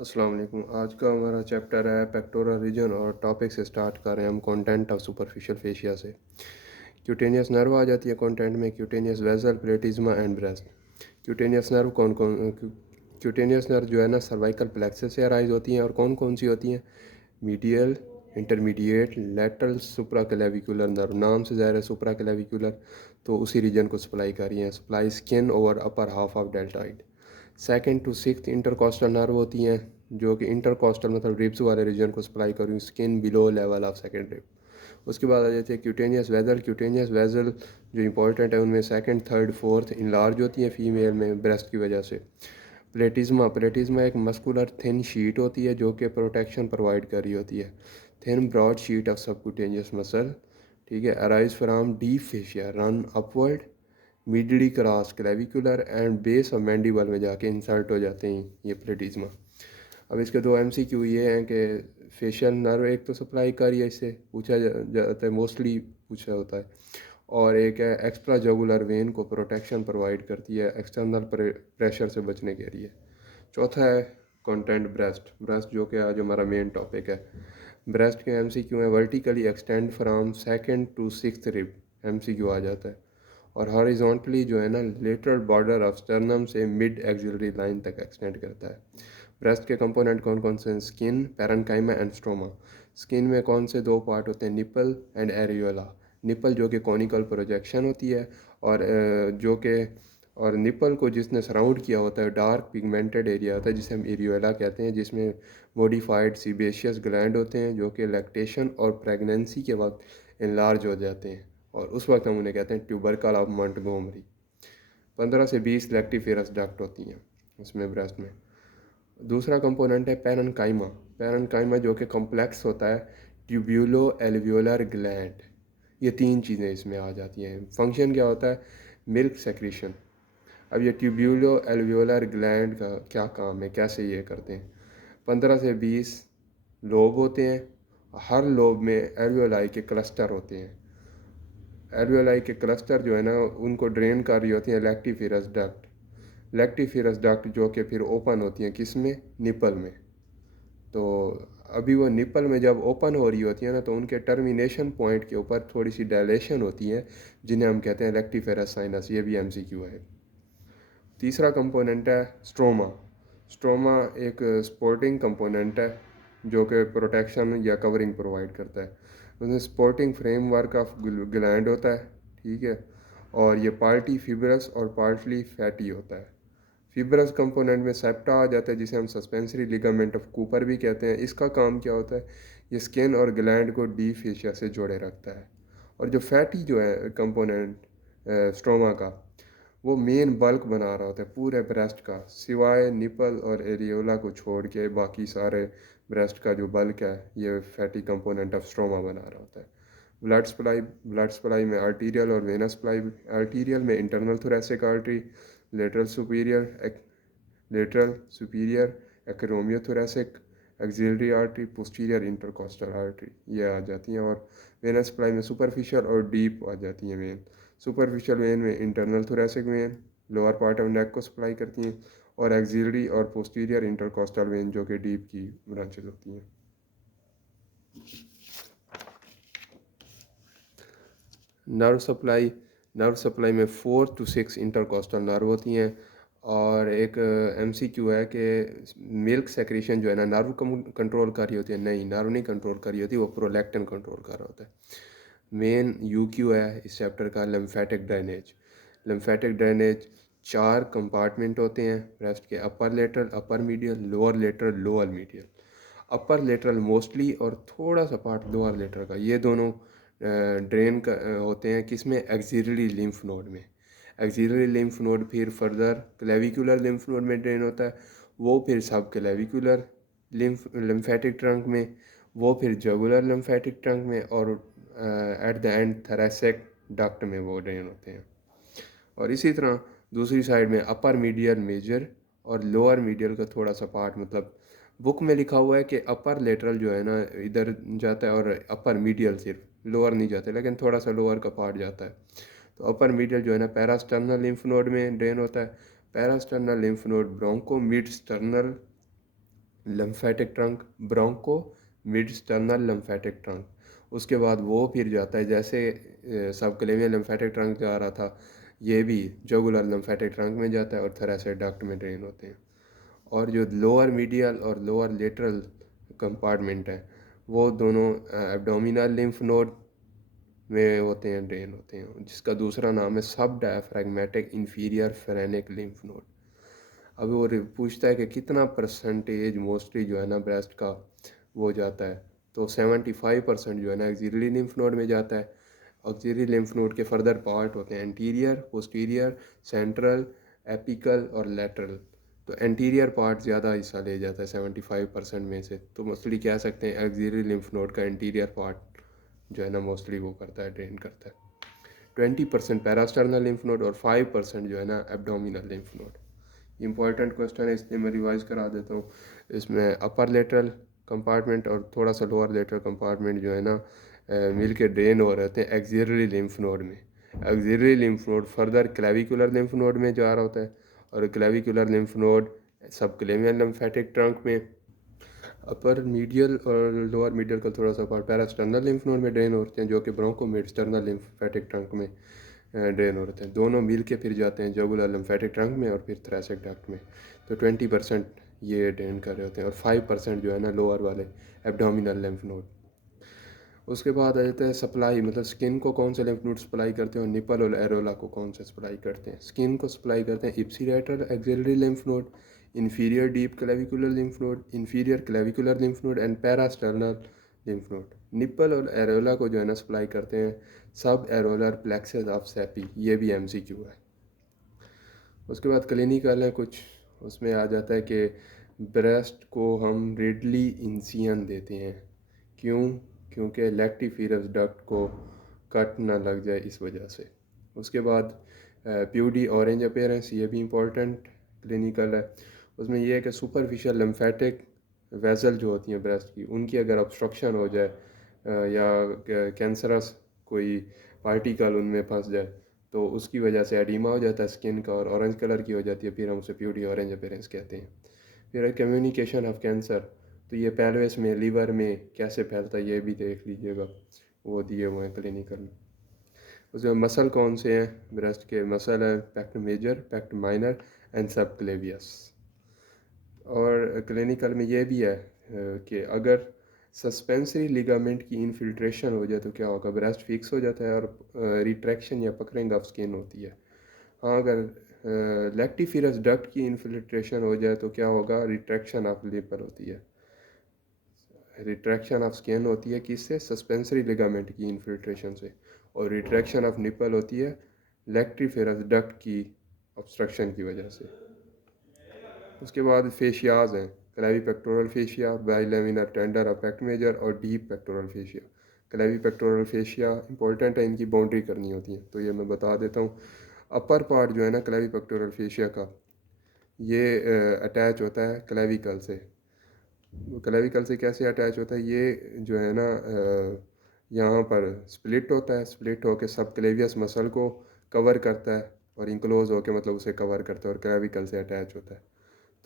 अस्सलाम वालेकुम। आज का हमारा चैप्टर है पेक्टोरल रीजन और टॉपिक से स्टार्ट कर रहे हैं हम कंटेंट ऑफ सुपरफिशियल फेशिया से। क्यूटेनियस नर्व आ जाती है कंटेंट में। Cutaneous vessel, प्लेटिज्मा and breast. Cutaneous nerve कौन कौन क्यूटेनियस नर्व जो है ना सर्वाइकल प्लेक्सस से अराइज होती हैं और कौन कौन सी होती हैं? Medial, intermediate, lateral, supraclavicular nerve. नाम से ज़ाहिर है सुप्राक्लेविकुलर, तो उसी रीजन को सप्लाई कर रही हैं। Supply skin over upper half of deltoid. Second to sixth intercostal nerve होती हैं, जो कि इंटरकॉस्टल मतलब रिब्स वाले रीजन को सप्लाई कर रही हैं, skin below level of second rib. उसके बाद आ जाती है क्यूटेनियस वेजल। क्यूटेनियस वेजल जो इंपॉर्टेंट है उनमें सेकंड, थर्ड, फोर्थ इनलार्ज होती है फीमेल में ब्रेस्ट की वजह से। प्लेटिज्मा, प्लेटिज्मा एक मस्कुलर थिन शीट होती है जो कि प्रोटेक्शन प्रोवाइड कर रही होती है। Thin broad sheet of subcutaneous muscle, ठीक है, arise from deep fascia, run upward, medially cross clavicular and base of mandible में जाके इंसर्ट हो जाते हैं ये प्लेटिज्मा। अब इसके दो एमसीक्यू ये हैं कि फेशियल नर्व एक तो सप्लाई कर रही है, इससे पूछा जाता है, मोस्टली पूछा होता है। और एक है एक्स्ट्रा जगुलर वेन को प्रोटेक्शन प्रोवाइड करती है एक्सटर्नल प्रेशर से बचने के लिए। चौथा है कंटेंट ब्रेस्ट। ब्रेस्ट जो कि आज हमारा मेन टॉपिक है। ब्रेस्ट के एमसीक्यू हैं vertically extend from second to sixth rib, MCQ आ जाता है। और हॉरिजॉन्टली जो है ना लेटरल बॉर्डर ऑफ स्टर्नम से मिड एक्सिलरी लाइन तक एक्सटेंड करता है। ब्रेस्ट के कंपोनेंट कौन कौन से हैं? Skin, parenchyma and stroma. Skin में कौन से दो पार्ट होते हैं? Nipple and areola. निपल जो कि कॉनिकल प्रोजेक्शन होती है, और जो कि और निपल को जिसने सराउंड किया होता है डार्क पिगमेंटेड एरिया होता है जिसे हम एरियोला कहते हैं, जिसमें मॉडिफाइड सीबेशियस ग्लैंड होते हैं जो कि लैक्टेशन और प्रेगनेंसी के वक्त इनलार्ज हो जाते हैं, और उस वक्त हम उन्हें कहते हैं ट्यूबरकल ऑफ मॉन्टगोमरी। 15 से 20 लैक्टिफेरस डक्ट होती हैं उसमें ब्रेस्ट में। दूसरा कंपोनेंट है पैरेन्काइमा। पैरेन्काइमा जो कि कॉम्प्लेक्स होता है ट्यूब्यूलो एल्वियोलर ग्लैंड। ये तीन चीज़ें इसमें आ जाती हैं। फंक्शन क्या होता है? Milk secretion. अब ये ट्यूब्यूलो एल्वियोलर ग्लैंड का क्या काम है, कैसे ये करते हैं? 15 से 20 लोब होते हैं। हर लोब में एल्वियोलाई के क्लस्टर होते हैं। एल्वियोलाई के क्लस्टर जो है ना उनको ड्रेन कर रही होती हैं लैक्टिफेरस डक्ट। लैक्टिफेरस डक्ट जो कि फिर ओपन होती हैं किस में? निपल में। तो अभी वो निपल में जब ओपन हो रही होती है ना तो उनके टर्मिनेशन पॉइंट के ऊपर थोड़ी सी डायलेशन होती है जिन्हें हम कहते हैं लैक्टिफेरस साइनस। ये भी एमसीक्यू है। तीसरा कंपोनेंट है स्ट्रोमा। स्ट्रोमा एक स्पोर्टिंग कंपोनेंट है जो कि प्रोटेक्शन या कवरिंग प्रोवाइड करता है। उसमें स्पोर्टिंग फ्रेमवर्क ऑफ ग्लैंड होता है, ठीक है, और ये पार्टी फिब्रस और पार्टली फैटी होता है। फिब्रस कंपोनेंट में सेप्टा आ जाता है जिसे हम सस्पेंसरी लिगामेंट ऑफ कूपर भी कहते हैं। इसका काम क्या होता है? ये स्किन और ग्लैंड को डीप फेशिया से जोड़े रखता है। और जो फैटी जो है कंपोनेंट स्ट्रोमा का, वो मेन बल्क बना रहा होता है पूरे ब्रेस्ट का, सिवाय निपल और एरियोला को छोड़ के बाकी सारे ब्रेस्ट का जो बल्क है ये फैटी कंपोनेंट ऑफ स्ट्रोमा बना रहा होता है। ब्लड सप्लाई में आर्टीरियल और वेनस सप्लाई। आर्टीरियल में internal thoracic artery, lateral superior lateral superior acromiothoracic, axillary artery, posterior intercostal artery, ये आ जाती हैं। और वेनस सप्लाई में सुपरफिशियल और डीप आ जाती हैं वेन। सुपरफिशियल वेन में internal thoracic vein lower part of neck को सप्लाई करती हैं, और एक्सिलरी और पोस्टीरियर इंटरकॉस्टल वेन जो कि डीप की ब्रांचेज होती हैं। नर्व सप्लाई, नर्व सप्लाई में 4 to 6 इंटरकॉस्टल नर्व होती हैं। और एक एमसीक्यू है कि मिल्क सेक्रेशन जो है ना नर्व कंट्रोल कर रही होती है? नहीं, नर्व नहीं कंट्रोल कर रही होती, वो प्रोलैक्टिन कंट्रोल कर रहा होता है। मेन यूक्यू है इस चैप्टर का lymphatic drainage. Lymphatic drainage 4 compartment होते हैं ब्रेस्ट के: upper lateral, upper medial, lower lateral, lower medial. Upper lateral mostly और थोड़ा सा पार्ट लोअर लेटरल का, ये दोनों ड्रेन होते हैं किस में? एक्सिलरी लिम्फ नोड में। एक्सिलरी लिम्फ नोड फिर फर्दर क्लेविकुलर लिम्फ नोड में ड्रेन होता है, वो फिर सब क्लेविकुलर लिम्फेटिक ट्रंक में, वो फिर जगुलर लिम्फेटिक ट्रंक में, और एट द एंड थैलेसिक डक्ट में वो ड्रेन होते हैं। और इसी तरह दूसरी साइड में अपर मीडियल मेजर और लोअर मीडियल का थोड़ा सा पार्ट, मतलब बुक में लिखा हुआ है कि अपर लेटरल जो है ना इधर जाता है और अपर मीडियल सिर्फ, लोअर नहीं जाते, लेकिन थोड़ा सा लोअर का पार्ट जाता है। तो अपर मीडियल जो है ना पैरास्टर्नल लिम्फ नोड में ड्रेन होता है। Parasternal lymph node broncho mid sternal lymphatic trunk, broncho mid sternal lymphatic trunk. उसके बाद वो फिर जाता है जैसे सबक्लेवियन लम्फेटिक ट्रंक जा रहा था, ये भी जुगुलर लम्फेटिक ट्रंक में जाता है और थोरेसिक डक्ट में ड्रेन होते हैं। और जो लोअर मीडियल और लोअर लेटरल कंपार्टमेंट है वो दोनों एब्डोमिनल लिम्फ नोड में होते हैं, ड्रेन होते हैं, जिसका दूसरा नाम है सब diaphragmatic inferior phrenic lymph node. अब वो पूछता है कि कितना परसेंटेज मोस्टली जो है ना ब्रेस्ट का वो जाता है, तो 75% जो है ना एक्सिलरी लिम्फ नोड में जाता है। ऑक्सिलरी लिम्फ नोड के फर्दर पार्ट होते हैं एंटीरियर, पोस्टीरियर, सेंट्रल, एपिकल और लेटरल। तो एंटीरियर पार्ट ज़्यादा हिस्सा ले जाता है 75% में से, तो मोस्टली कह सकते हैं एक्सिलरी लिम्फ नोड का एंटीरियर पार्ट जो है ना मोस्टली वो करता है, ड्रेन करता है। 20% पैरास्टर्नल लिम्फ नोड और 5% जो है ना abdominal lymph node. Important question है इसलिए मैं रिवाइज करा देता हूँ। इसमें अपर लेटरल कंपार्टमेंट और थोड़ा सा लोअर लेटरल कंपार्टमेंट जो है ना मिल के ड्रेन हो रहते हैं एक्सिलरी लिम्फ नोड में। Axillary lymph node further clavicular lymph node में जा रहा होता है और clavicular lymph node subclavian lymphatic trunk में। अपर मीडियल और लोअर मीडियल का थोड़ा सा पार्ट पैरास्टर्नल लिम्फ नोड में ड्रेन होते हैं, जो कि broncho mid sternal lymphatic trunk में ड्रेन हो रहे हैं। दोनों मिल के फिर जाते हैं जुगुलर लिम्फेटिक ट्रंक में और फिर थोरेसिक डक्ट में। तो 20% ये ड्रेन कर रहे होते हैं और 5% जो है ना लोअर वाले एब्डोमिनल लिम्फ नोड। उसके बाद आ जाता है सप्लाई, मतलब स्किन को कौन से लिम्फ नोड सप्लाई करते हैं और निपल और एरोला को कौन से सप्लाई करते हैं। स्किन को सप्लाई करते हैं ipsilateral axillary lymph node, inferior deep clavicular lymph node, inferior clavicular lymph node and parasternal lymph node। Nipple और एरोला को जो है ना सप्लाई करते हैं सब एरोलर प्लेक्सेस ऑफ सेपी। ये भी एमसीक्यू है। उसके बाद क्लिनिकल है कुछ, उसमें आ जाता है कि ब्रेस्ट को हम रेडली इंसियन देते हैं, क्यों? क्योंकि लैक्टिफिरस डक्ट को कट ना लग जाए इस वजह से। उसके बाद प्यूडी ऑरेंज अपेयरेंस, ये भी इम्पोर्टेंट क्लिनिकल है। उसमें यह है कि सुपरफिशियल लिम्फेटिक वेसल जो होती हैं ब्रेस्ट की, उनकी अगर ऑब्स्ट्रक्शन हो जाए या कैंसरस कोई पार्टिकल उनमें फंस जाए तो उसकी वजह से एडिमा हो जाता है स्किन का और ऑरेंज कलर की हो जाती है, फिर हम उसे प्यूडी ऑरेंज अपेयरेंस कहते हैं। फिर कम्युनिकेशन ऑफ कैंसर, तो ये पेल्विस में, लीवर में कैसे फैलता है ये भी देख लीजिएगा, वो दिए हुए हैं क्लिनिकल में। उसमें मसल कौन से हैं ब्रेस्ट के, मसल है पेक्ट मेजर, पेक्ट माइनर एंड सब क्लेवियस। और क्लिनिकल में ये भी है कि अगर सस्पेंसरी लिगामेंट की इनफिल्ट्रेशन हो जाए तो क्या होगा, ब्रेस्ट फिक्स हो जाता है और रिट्रैक्शन या पकड़िंग ऑफ स्किन होती है। हाँ, अगर लैक्टिफिरस डक्ट की इनफिल्ट्रेशन हो जाए तो क्या होगा, रिट्रैक्शन ऑफ लिपर होती है, रिट्रैक्शन ऑफ स्किन होती है किससे, सस्पेंसरी लिगामेंट की इनफिल्ट्रेशन से, और रिट्रैक्शन ऑफ निपल होती है लैक्टिफिरस डक्ट की ऑब्स्ट्रक्शन की वजह से। उसके बाद फेशियाज हैं, clavipectoral fascia, bilaminar tendon of pect major और deep pectoral fascia. Clavipectoral fascia important है, इनकी बाउंड्री करनी होती है तो ये मैं बता देता हूँ। अपर पार्ट जो है ना क्लेवी पेक्टोरल फेशिया का, ये अटैच होता है क्लेविकल से। क्लेविकल से कैसे अटैच होता है, ये जो है ना यहाँ पर स्प्लिट होता है, स्प्लिट होकर सब क्लेवियस मसल को कवर करता है और इंक्लोज होकर मतलब उसे कवर करता है और क्लेविकल से अटैच होता है।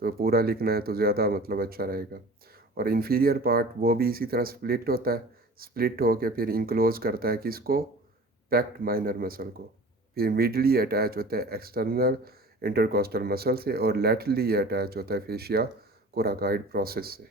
तो पूरा लिखना है तो ज़्यादा मतलब अच्छा रहेगा। और इन्फीरियर पार्ट वो भी इसी तरह स्प्लिट होता है, स्प्लिट होकर फिर इंक्लोज करता है किसको, पैक्ट माइनर मसल को। फिर मिडली अटैच होता है एक्सटर्नल इंटरकोस्टल मसल से और लैटरली अटैच होता है फेशिया कोराकाइड प्रोसेस से।